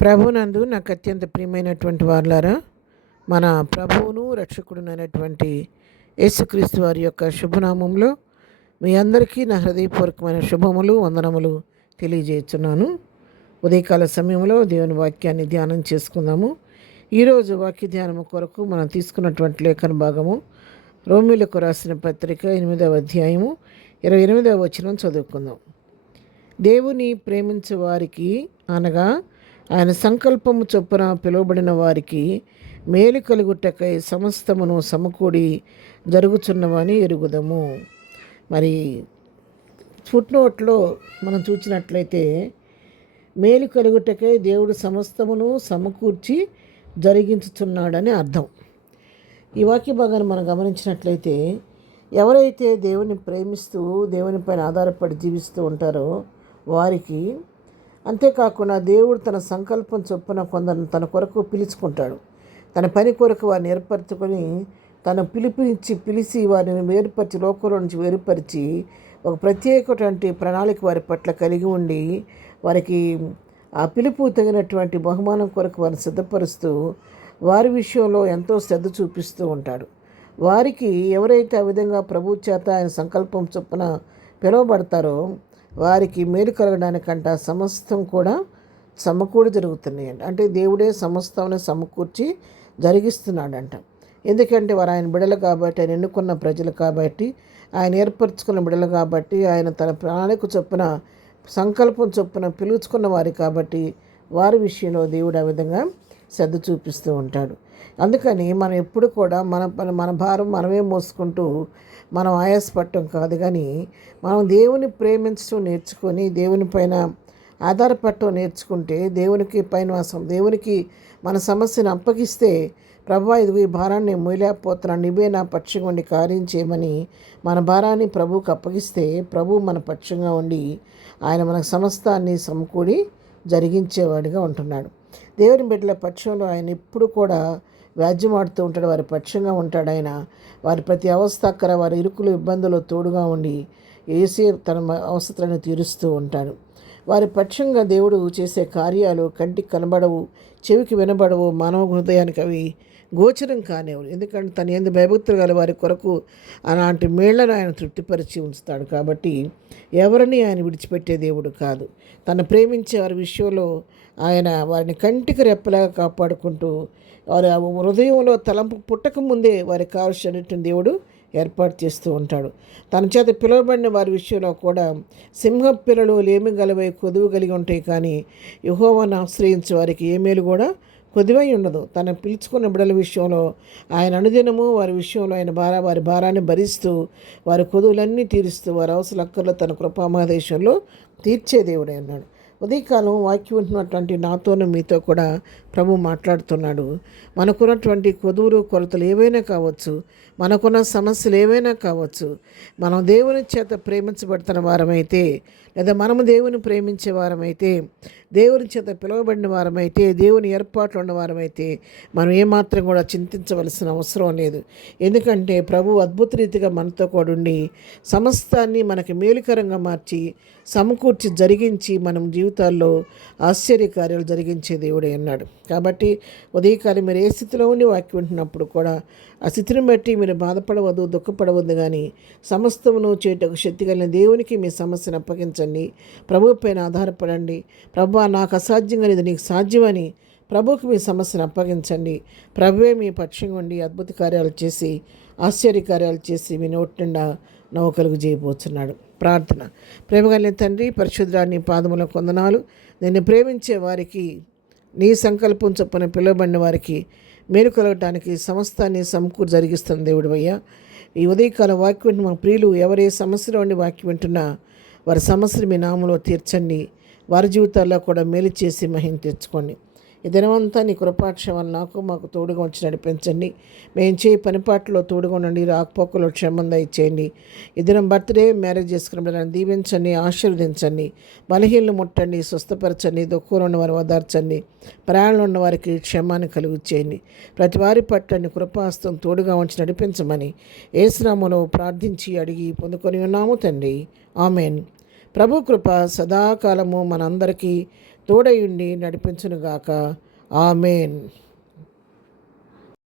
ప్రభునందు నాకు అత్యంత ప్రియమైనటువంటి వారులారా, మన ప్రభువును రక్షకుడునైనటువంటి యేసుక్రీస్తు వారి యొక్క శుభనామంలో మీ అందరికీ నా హృదయపూర్వకమైన శుభములు వందనములు తెలియజేస్తున్నాను. ఉదయకాల సమయంలో దేవుని వాక్యాన్ని ధ్యానం చేసుకుందాము. ఈరోజు వాక్య ధ్యానము కొరకు మనం తీసుకున్నటువంటి లేఖన భాగము రోమీలకు రాసిన పత్రిక 8వ అధ్యాయము 28వ వచనం చదువుకుందాం. దేవుని ప్రేమించే వారికి అనగా ఆయన సంకల్పము చొప్పున పిలువబడిన వారికి మేలు కలుగుటకై సమస్తమును సమకూడి జరుగుచున్నవని ఎరుగుదము. మరి ఫుట్నోట్లో మనం చూసినట్లయితే మేలు కలుగుటకై దేవుడు సమస్తమును సమకూర్చి జరిగించుచున్నాడని అర్థం. ఈ వాక్య భాగాన్ని మనం గమనించినట్లయితే ఎవరైతే దేవుని ప్రేమిస్తూ దేవునిపైన ఆధారపడి జీవిస్తూ ఉంటారో వారికి, అంతేకాకుండా దేవుడు తన సంకల్పం చొప్పున కొందరిని తన కొరకు పిలుచుకుంటాడు. తన పని కొరకు వారిని ఏర్పరచుకొని తన పిలిచి వారిని వేరుపరిచి, లోకంలో నుంచి వేరుపరిచి ఒక ప్రత్యేకటువంటి ప్రణాళిక వారి పట్ల కలిగి ఉండి వారికి ఆ పిలుపు తగినటువంటి బహుమానం కొరకు వారిని సిద్ధపరుస్తూ వారి విషయంలో ఎంతో శ్రద్ధ చూపిస్తూ ఉంటాడు. వారికి ఎవరైతే ఆ విధంగా ప్రభు చేత ఆయన సంకల్పం చొప్పున పిలువబడతారో వారికి మేలు కలగడానికంట సమస్తం కూడా సమకూడి జరుగుతున్నాయంట. అంటే దేవుడే సమస్తాన్ని సమకూర్చి జరిగిస్తున్నాడంట. ఎందుకంటే వారు ఆయన బిడలు కాబట్టి, ఆయన ఎన్నుకున్న ప్రజలు కాబట్టి, ఆయన ఏర్పరచుకున్న బిడలు కాబట్టి, ఆయన తన ప్రణాళిక చొప్పున సంకల్పం చొప్పున పిలుచుకున్న వారి కాబట్టి వారి విషయంలో దేవుడు ఆ విధంగా శ్రద్ధ చూపిస్తూ ఉంటాడు. అందుకని మనం ఎప్పుడు కూడా మన భారం మనమే మోసుకుంటూ మనం ఆయాసపడటం కాదు, కానీ మనం దేవుని ప్రేమించడం నేర్చుకొని దేవుని పైన ఆధారపడటం నేర్చుకుంటే దేవునికి మన సమస్యను అప్పగిస్తే, ప్రభువా ఇదిగో ఈ భారాన్ని నేను మోయలేకపోతున్నాను, నువ్వే నా పక్షంగా ఉండి కార్యం చేయమని మన భారాన్ని ప్రభువుకి అప్పగిస్తే ప్రభువు మన పక్షంగా ఉండి ఆయన మనకు సమస్తాన్ని సమకూడి జరిగించేవాడిగా ఉంటున్నాడు. దేవుని బిడ్డల పక్షంలో ఆయన ఎప్పుడు కూడా వ్యాజ్యమాడుతూ ఉంటాడు. వారి పక్షంగా ఉంటాడు ఆయన. వారి ప్రతి అవస్థాకర వారి ఇరుకులు ఇబ్బందులు తోడుగా ఉండి ఏసే తన అవసరాలను తీరుస్తూ ఉంటాడు. వారి పక్షంగా దేవుడు చేసే కార్యాలు కంటికి కనబడవు, చెవికి వినబడవు, మానవ హృదయానికి అవి గోచరం కానివ్వు. ఎందుకంటే తన యందు భయభక్తులు గల వారి కొరకు అలాంటి మేళ్లను ఆయన తృప్తిపరిచి ఉంచుతాడు. కాబట్టి ఎవరిని ఆయన విడిచిపెట్టే దేవుడు కాదు. తను ప్రేమించే వారి విషయంలో ఆయన వారిని కంటికి రెప్పలాగా కాపాడుకుంటూ వారి హృదయంలో తలంపు పుట్టక ముందే వారికి కావాల్సినటువంటి దేవుడు ఏర్పాటు చేస్తూ ఉంటాడు. తన చేత పిలువబడిన వారి విషయంలో కూడా సింహ పిల్లలు లేమి గలవై కొదువు కలిగి ఉంటాయి, కానీ యెహోవాను ఆశ్రయించే వారికి ఏ మేలు కూడా కొద్దివై ఉండదు. తన పిలుచుకున్న బిడల విషయంలో ఆయన అనుదినము వారి విషయంలో ఆయన వారి భారాన్ని భరిస్తూ వారి కొదువులన్నీ తీరుస్తూ వారి అవసరక్కర్లో తన కృపామాదేశంలో తీర్చే దేవుడే అన్నాడు. ఉదయకాలం వాక్యం ఉంటున్నటువంటి నాతోనూ మీతో కూడా ప్రభు మాట్లాడుతున్నాడు. మనకున్నటువంటి కొదువులు కొరతలు ఏవైనా కావచ్చు, మనకున్న సమస్యలు ఏవైనా కావచ్చు, మనం దేవుని చేత ప్రేమించబడుతున్న వారమైతే, లేదా మనము దేవుని ప్రేమించే వారమైతే, దేవుని చేత పిలువబడిన వారమైతే, దేవుని ఏర్పాట్లు ఉన్న వారమైతే మనం ఏమాత్రం కూడా చింతించవలసిన అవసరం లేదు. ఎందుకంటే ప్రభు అద్భుత రీతిగా మనతో కూడా ఉండి సమస్తాన్ని మనకి మేలుకరంగా మార్చి సమకూర్చి జరిగించి మనం జీవితాల్లో ఆశ్చర్యకార్యాలు జరిగించే దేవుడే అన్నాడు. కాబట్టి ఉదయకాలం మీరు ఏ స్థితిలో ఉండి వాక్యం వింటున్నప్పుడు కూడా ఆ స్థితిని బట్టి మీరు బాధపడవద్దు, దుఃఖపడవద్దు, కానీ సమస్తమును చేటకు శక్తి కలిగిన దేవునికి మీ సమస్యను అప్పగించండి. ప్రభువు పైన ఆధారపడండి. ప్రభువా నాకు అసాధ్యంగా ఇది నీకు సాధ్యమని ప్రభువుకి మీ సమస్యను అప్పగించండి. ప్రభువే మీ పక్షంగా ఉండి అద్భుత కార్యాలు చేసి ఆశ్చర్యకార్యాలు చేసి మీ నోటి నిండా నవ్వు కలుగు చేయబోతున్నాడు. ప్రార్థన. ప్రేమగలిగిన తండ్రి, పరిశుద్ధాన్ని పాదముల కొందనాలు. నిన్ను ప్రేమించే వారికి, నీ సంకల్పం చొప్పున పిలువబడిన వారికి మేలు కలగటానికి సమస్తాన్ని సమకూరు జరిగిస్తున్న దేవుడు అయ్యా. ఈ ఉదయకాల వాక్యం మా ప్రియులు ఎవరే సమస్యలో ఉండి వాక్యం వింటున్నా వారి సమస్యలు మీ నామంలో తీర్చండి. వారి జీవితాల్లో కూడా మేలు చేసి మహిమ తెచ్చుకోండి. ఈ దినమంతా నీ కృపాక్షేమాలు నాకు మాకు తోడుగా వచ్చి నడిపించండి. మేము చేయి పనిపాట్లో తోడుగా ఉండండి. రాకపోకలో క్షేమం దయచేయండి. ఈ దినం బర్త్డే మ్యారేజ్ చేసుకున్న బిడ్డలను దీవించండి, ఆశీర్వదించండి. బలహీనలు ముట్టండి, స్వస్థపరచండి. దుఃఖంలో ఉన్న వారు ఓదార్చండి. ప్రయాణంలో ఉన్న వారికి క్షేమాన్ని కలుగు చేయండి. ప్రతి వారి పట్టని కృపాస్తం తోడుగా ఉంచి నడిపించమని యేసు నామములో ప్రార్థించి అడిగి పొందుకొని ఉన్నాము తండ్రి. ఆమెన్. ప్రభు కృప సదాకాలము మనందరికీ తోడయుండి నడిపించునుగాక. ఆమెన్.